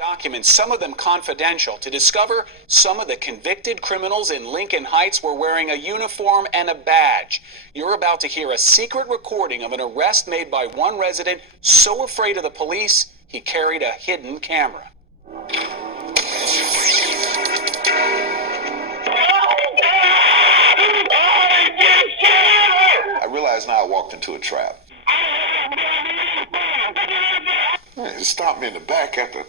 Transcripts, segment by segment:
Documents, some of them confidential, to discover some of the convicted criminals in Lincoln Heights were wearing a uniform and a badge. You're about to hear a secret recording of an arrest made by one resident so afraid of the police, he carried a hidden camera. I realized now I walked into a trap. It stopped me in the back at the...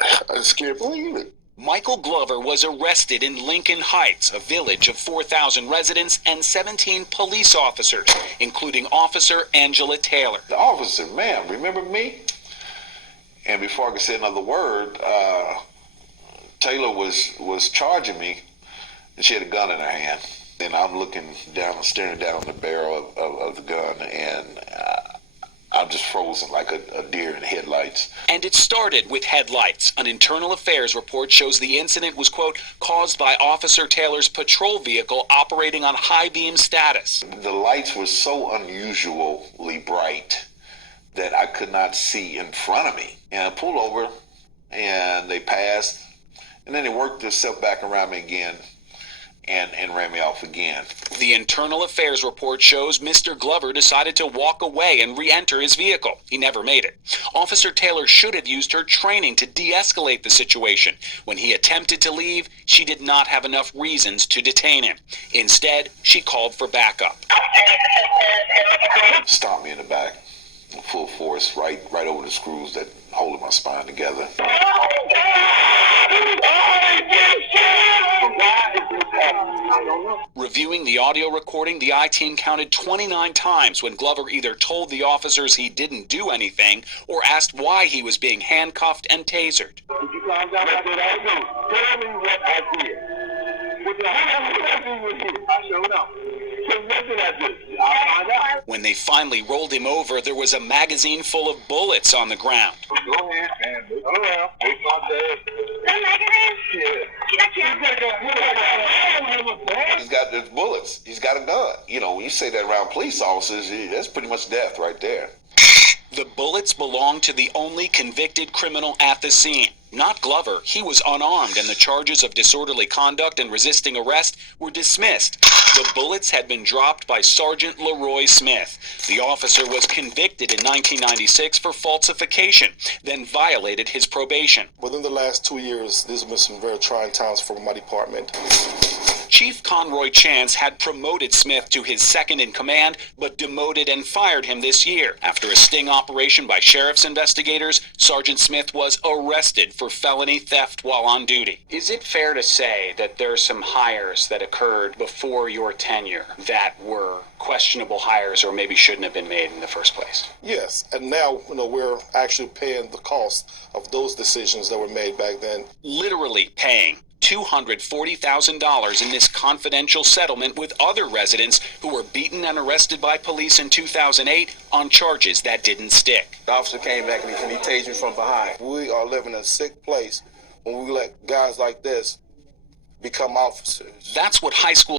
I just can't believe it. Michael Glover was arrested in Lincoln Heights, a village of 4,000 residents and 17 police officers, including Officer Angela Taylor. The officer, ma'am, remember me? And before I could say another word, Taylor was charging me, and she had a gun in her hand. And I'm looking down, staring down the barrel of the gun, and I'm just frozen like a deer in headlights. And it started with headlights. An internal affairs report shows the incident was, quote, caused by Officer Taylor's patrol vehicle operating on high beam status. The lights were so unusually bright that I could not see in front of me. And I pulled over, and they passed, and then they worked themselves back around me again and ran me off again. The internal affairs report shows Mr. Glover decided to walk away and re-enter his vehicle. He never made it. Officer Taylor should have used her training to de-escalate the situation. When he attempted to leave, she did not have enough reasons to detain him. Instead, she called for backup. Stomped me in the back, full force, right over the screws that holding my spine together. Reviewing the audio recording, the I-Team counted 29 times when Glover either told the officers he didn't do anything or asked why he was being handcuffed and tasered. Did you find out what I do? Tell me what I did. I showed up. So what did I do? I find out. When they finally rolled him over, there was a magazine full of bullets on the ground. Go ahead and look around. Take my bag. The magazine? Yeah. He's got the bullets. He's got a gun. You know, when you say that around police officers, that's pretty much death right there. The bullets belonged to the only convicted criminal at the scene. Not Glover. He was unarmed, and the charges of disorderly conduct and resisting arrest were dismissed. The bullets had been dropped by Sergeant Leroy Smith. The officer was convicted in 1996 for falsification, then violated his probation. Within the last 2 years, these have been some very trying times for my department. Chief Conroy Chance had promoted Smith to his second in command, but demoted and fired him this year. After a sting operation by sheriff's investigators, Sergeant Smith was arrested for felony theft while on duty. Is it fair to say that there are some hires that occurred before your tenure that were questionable hires or maybe shouldn't have been made in the first place? Yes, and now we're actually paying the cost of those decisions that were made back then. Literally paying $240,000 in this confidential settlement with other residents who were beaten and arrested by police in 2008 on charges that didn't stick. The officer came back and he tased me from behind. We are living in a sick place when we let guys like this become officers. That's what high school